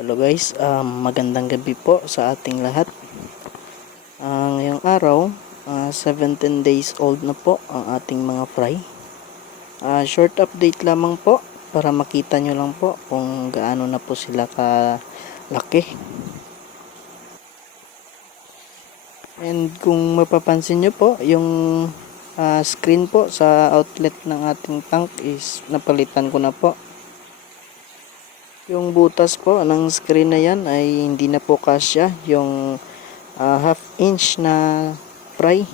Hello guys, magandang gabi po sa ating lahat. Ngayong araw, 17 days old na po ang ating mga fry. Short update lamang po para makita nyo lang po kung gaano na po sila kalaki. And kung mapapansin nyo po, yung screen po sa outlet ng ating tank is napalitan ko na po. Yung butas po ng screen na yan ay hindi na po kasya yung half inch na fry.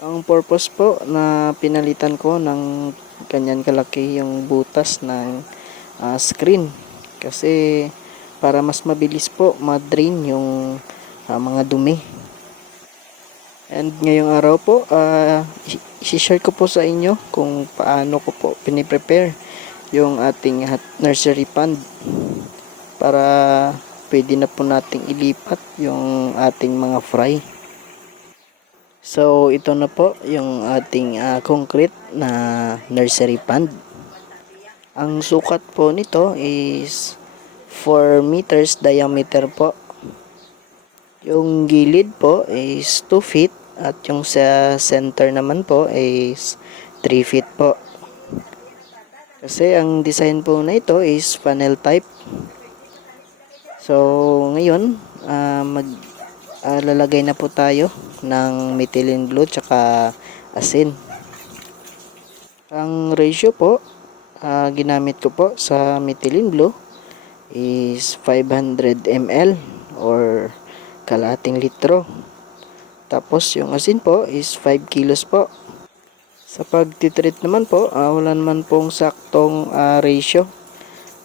Ang purpose po na pinalitan ko ng ganyan kalaki yung butas ng screen kasi para mas mabilis po ma-drain yung mga dumi. And ngayong araw po i-share ko po sa inyo kung paano ko po piniprepare yung ating nursery pond para pwede na po nating ilipat yung ating mga fry. So ito na po yung ating concrete na nursery pond. Ang sukat po nito is 4 meters diameter po. Yung gilid po is 2 feet at yung sa center naman po is 3 feet po. Kasi ang design po na ito is funnel type. So ngayon lalagay na po tayo ng methylene blue tsaka asin. Ang ratio po ginamit ko po sa methylene blue is 500 ml or kalahating litro. Tapos yung asin po is 5 kilos po. Sa pagtitreat naman po, wala naman pong saktong ratio.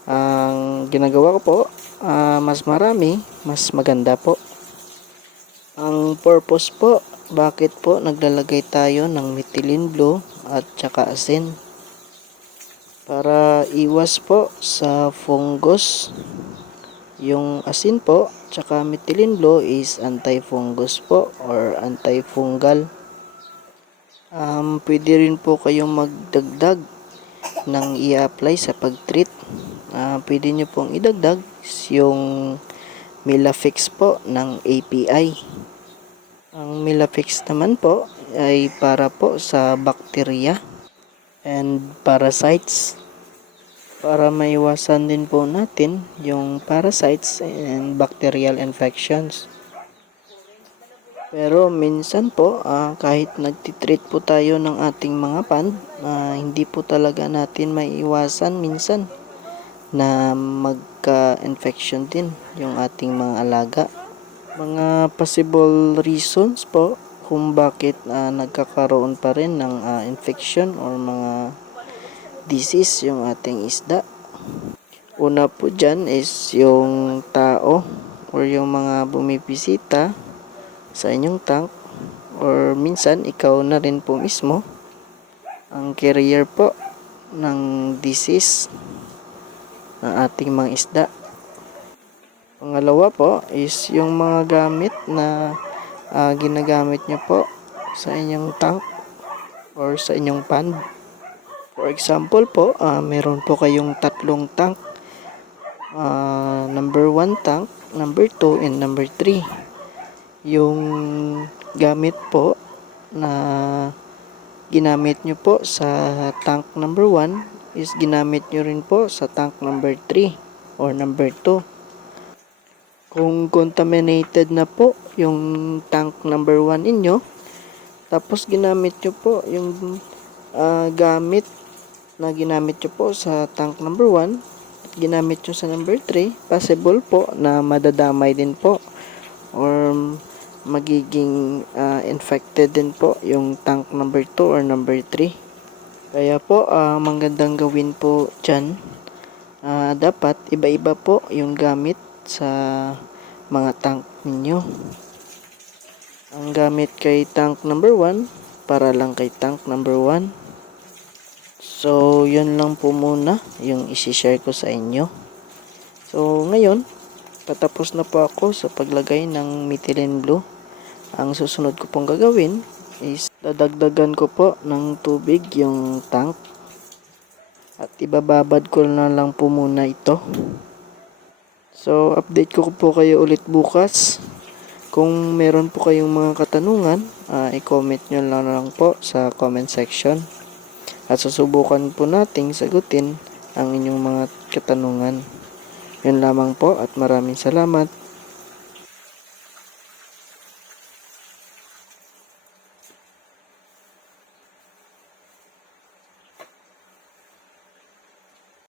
Ang ginagawa ko po, mas marami, mas maganda po. Ang purpose po, bakit po naglalagay tayo ng methylene blue at saka asin? Para iwas po sa fungus. Yung asin po, tsaka methylene blue is anti-fungus po or anti-fungal. Pwede rin po kayong magdagdag ng i-apply sa pag-treat. Pwede nyo pong idagdag yung Milafix po ng API. Ang Milafix naman po ay para po sa bacteria and parasites. Para maiwasan din po natin yung parasites and bacterial infections. Pero minsan po kahit nagtitreat po tayo ng ating mga pond, hindi po talaga natin maiiwasan minsan na magka-infection din yung ating mga alaga. Mga possible reasons po kung bakit nagkakaroon pa rin ng infection or mga disease yung ating isda. Una po dyan is yung tao or yung mga bumibisita sa inyong tank or minsan ikaw na rin po mismo ang carrier po ng disease ng ating mga isda. Pangalawa po is yung mga gamit na ginagamit nyo po sa inyong tank or sa inyong pond. For example po, meron po kayong tatlong tank. Number 1 tank, number 2, and number 3. Yung gamit po na ginamit nyo po sa tank number 1 is ginamit nyo rin po sa tank number 3 or number 2. Kung contaminated na po yung tank number 1 inyo, tapos ginamit nyo po yung gamit na ginamit nyo po sa tank number 1 at ginamit nyo sa number 3, possible po na madadamay din po or magiging infected din po yung tank number 2 or number 3. Kaya po magandang gawin po dyan, dapat iba-iba po yung gamit sa mga tank ninyo. Ang gamit kay tank number 1 para lang kay tank number 1. So yun lang po muna yung isi-share ko sa inyo. So ngayon patapos na po ako sa paglagay ng methylene blue. Ang susunod ko pong gagawin is dadagdagan ko po ng tubig yung tank at ibababad ko na lang po muna ito. So, update ko po kayo ulit bukas. Kung meron po kayong mga katanungan, i-comment nyo lang po sa comment section. At susubukan po nating sagutin ang inyong mga katanungan. Yun lamang po at maraming salamat.